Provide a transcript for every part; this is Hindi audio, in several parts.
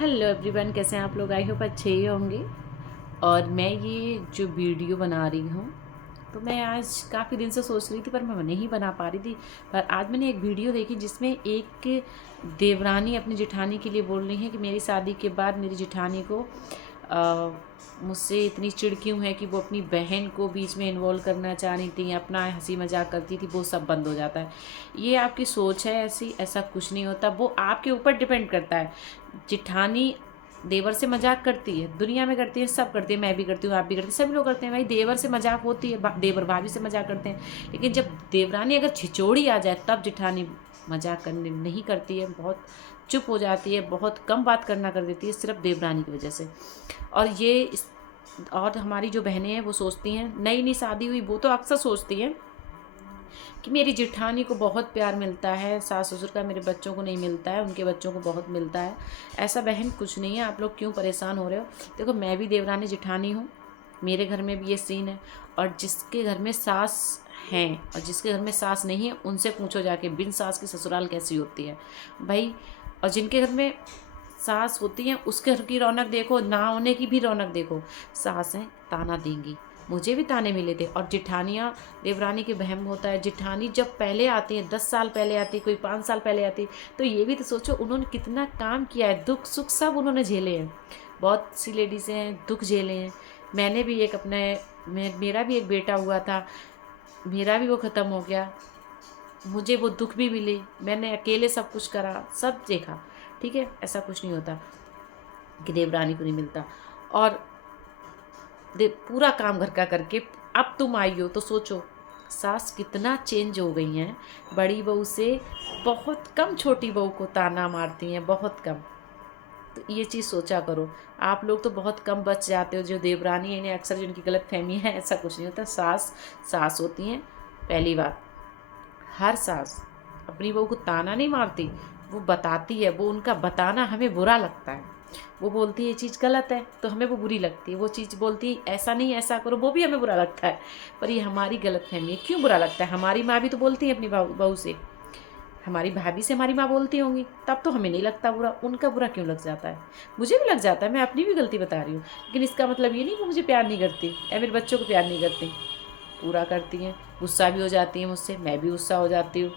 हेलो एवरीवन, कैसे हैं आप लोग। आई होप अच्छे ही होंगे। और मैं ये जो वीडियो बना रही हूँ तो मैं आज काफ़ी दिन से सोच रही थी पर मैं नहीं बना पा रही थी। पर आज मैंने एक वीडियो देखी जिसमें एक देवरानी अपनी जेठानी के लिए बोल रही है कि मेरी शादी के बाद मेरी जेठानी को मुझसे इतनी चिढ़ क्यों है कि वो अपनी बहन को बीच में इन्वॉल्व करना चाह रही थी, अपना हंसी मजाक करती थी, वो सब बंद हो जाता है। ये आपकी सोच है ऐसी, ऐसा कुछ नहीं होता। वो आपके ऊपर डिपेंड करता है। जेठानी देवर से मजाक करती है, दुनिया में करती है, सब करती है, मैं भी करती हूँ, आप भी करती हैं, सभी लोग करते हैं भाई। देवर से मजाक होती है, देवर भाभी से मजाक करते हैं। लेकिन जब देवरानी अगर छिचोड़ी आ जाए तब जेठानी मजाक करने नहीं करती है, बहुत चुप हो जाती है, बहुत कम बात करना कर देती है, सिर्फ देवरानी की वजह से। और और हमारी जो बहनें हैं वो सोचती हैं, नई नई शादी हुई वो तो अक्सर सोचती हैं कि मेरी जेठानी को बहुत प्यार मिलता है, सास ससुर का मेरे बच्चों को नहीं मिलता है, उनके बच्चों को बहुत मिलता है। ऐसा बहन कुछ नहीं है, आप लोग क्यों परेशान हो रहे हो। देखो, मैं भी देवरानी जेठानी हूँ, मेरे घर में भी ये सीन है। और जिसके घर में सास हैं और जिसके घर में सास नहीं है उनसे पूछो जाके, बिन सास की ससुराल कैसी होती है भाई। और जिनके घर में सास होती हैं उसके घर की रौनक देखो, ना होने की भी रौनक देखो। सास हैं ताना देंगी, मुझे भी ताने मिले थे। और जेठानियाँ, देवरानी के बहम होता है, जेठानी जब पहले आती है, 10 साल पहले आती है, कोई 5 साल पहले आती, तो ये भी तो सोचो उन्होंने कितना काम किया है, दुख सुख सब उन्होंने झेले हैं। बहुत सी लेडीज़ हैं दुख झेले हैं। मैंने भी एक मेरा भी एक बेटा हुआ था, मेरा भी वो ख़त्म हो गया, मुझे वो दुख भी मिले, मैंने अकेले सब कुछ करा, सब देखा। ठीक है, ऐसा कुछ नहीं होता कि देवरानी को नहीं मिलता। और पूरा काम घर का करके अब तुम आई हो तो सोचो सास कितना चेंज हो गई हैं। बड़ी बहू से बहुत कम छोटी बहू को ताना मारती हैं, बहुत कम। तो ये चीज़ सोचा करो। आप लोग तो बहुत कम बच जाते हो, जो देवरानी है इन्हें अक्सर जिनकी गलत फहमी है, ऐसा कुछ नहीं होता। सास सास होती हैं। पहली बात, हर सास अपनी बहू को ताना नहीं मारती, वो बताती है। वो उनका बताना हमें बुरा लगता है। वो बोलती है ये चीज़ गलत है तो हमें वो बुरी लगती है, वो चीज़ बोलती है ऐसा नहीं ऐसा करो, वो भी हमें बुरा लगता है। पर ये हमारी गलत फहमी है। क्यों बुरा लगता है? हमारी माँ भी तो बोलती है अपनी बहू से, हमारी भाभी से हमारी माँ बोलती होंगी, तब तो हमें नहीं लगता बुरा, उनका बुरा क्यों लग जाता है? मुझे भी लग जाता है, मैं अपनी भी गलती बता रही हूँ। लेकिन इसका मतलब ये नहीं कि मुझे प्यार नहीं करती या मेरे बच्चों को प्यार नहीं करती, पूरा करती हैं। गुस्सा भी हो जाती हैं मुझसे, मैं भी गुस्सा हो जाती हूँ।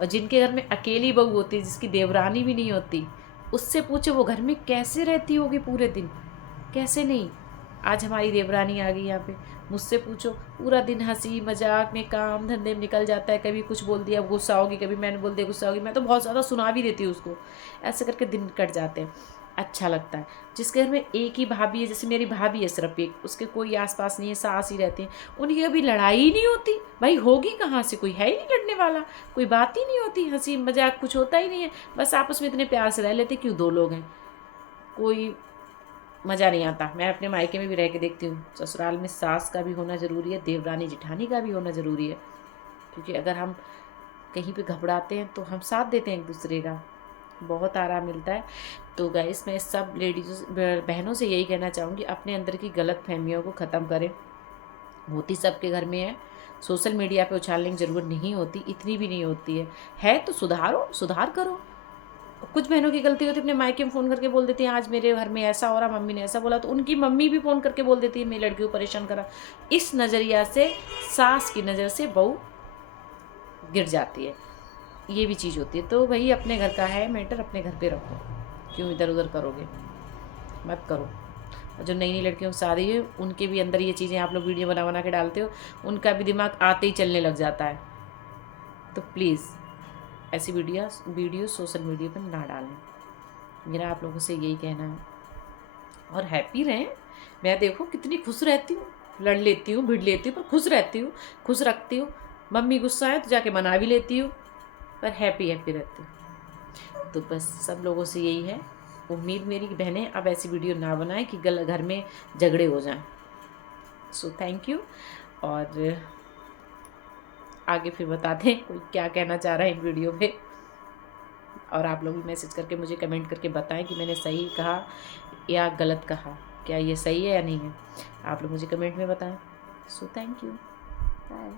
और जिनके घर में अकेली बहू होती है, जिसकी देवरानी भी नहीं होती, उससे पूछो वो घर में कैसे रहती होगी पूरे दिन। कैसे नहीं। आज हमारी देवरानी आ गई यहाँ पे, मुझसे पूछो, पूरा दिन हंसी मजाक में काम धंधे में निकल जाता है। कभी कुछ बोल दिया गुस्सा होगी, कभी मैंने बोल दिया गुस्सा होगी, मैं तो बहुत ज़्यादा सुना भी देती हूँ उसको। ऐसे करके दिन कट जाते हैं, अच्छा लगता है। जिसके घर में एक ही भाभी है, जैसे मेरी भाभी है सिर्फ एक, उसके कोई आसपास नहीं है, सास ही रहती है, उनकी कभी लड़ाई ही नहीं होती। भाई होगी कहाँ से, कोई है ही नहीं लड़ने वाला, कोई बात ही नहीं होती, हंसी मजाक कुछ होता ही नहीं है। बस आपस में इतने प्यार से रह लेते, क्यों, दो लोग हैं, कोई मज़ा नहीं आता। मैं अपने मायके में भी रह के देखती हूँ, ससुराल में सास का भी होना ज़रूरी है, देवरानी जेठानी का भी होना ज़रूरी है। क्योंकि अगर हम कहीं पे घबराते हैं तो हम साथ देते हैं एक दूसरे का, बहुत आराम मिलता है। तो गाइस, मैं सब लेडीज़ बहनों से यही कहना चाहूँगी, अपने अंदर की गलत फहमियों को ख़त्म करें। होती सबके घर में है, सोशल मीडिया पे उछालने की ज़रूरत नहीं होती, इतनी भी नहीं होती है तो सुधारो, सुधार करो। कुछ बहनों की गलती होती है, अपने मायके में फ़ोन करके बोल देती हैं आज मेरे घर में ऐसा हो रहा, मम्मी ने ऐसा बोला, तो उनकी मम्मी भी फ़ोन करके बोल देती है मेरी लड़की को परेशान करा। इस नज़रिया से, सास की नज़र से बहू गिर जाती है, ये भी चीज़ होती है। तो वही अपने घर का है मैटर, अपने घर पे रखो, क्यों इधर उधर करोगे, मत करो। और जो नई नई लड़कियों की शादी है उनके भी अंदर ये चीज़ें आप लोग वीडियो बना बना के डालते हो, उनका भी दिमाग आते ही चलने लग जाता है। तो प्लीज़ ऐसी वीडियो सोशल मीडिया पर ना डालें, मेरा आप लोगों से यही कहना है। और हैप्पी रहें। मैं देखो कितनी खुश रहती हूँ, लड़ लेती हूँ, भिड़ लेती हूँ, पर खुश रहती हूँ, खुश रखती हूँ। मम्मी गुस्सा है तो जाके मना भी लेती हूँ, पर हैप्पी हैप्पी रहती हूँ। तो बस सब लोगों से यही है, उम्मीद मेरी कि बहनें अब ऐसी वीडियो ना बनाएं कि घर में झगड़े हो जाएं। सो थैंक यू। और आगे फिर बताते हैं कोई क्या कहना चाह रहा है इन वीडियो में। और आप लोग भी मैसेज करके मुझे कमेंट करके बताएं कि मैंने सही कहा या गलत कहा, क्या ये सही है या नहीं है। आप लोग मुझे कमेंट में बताएं। So thank you, bye.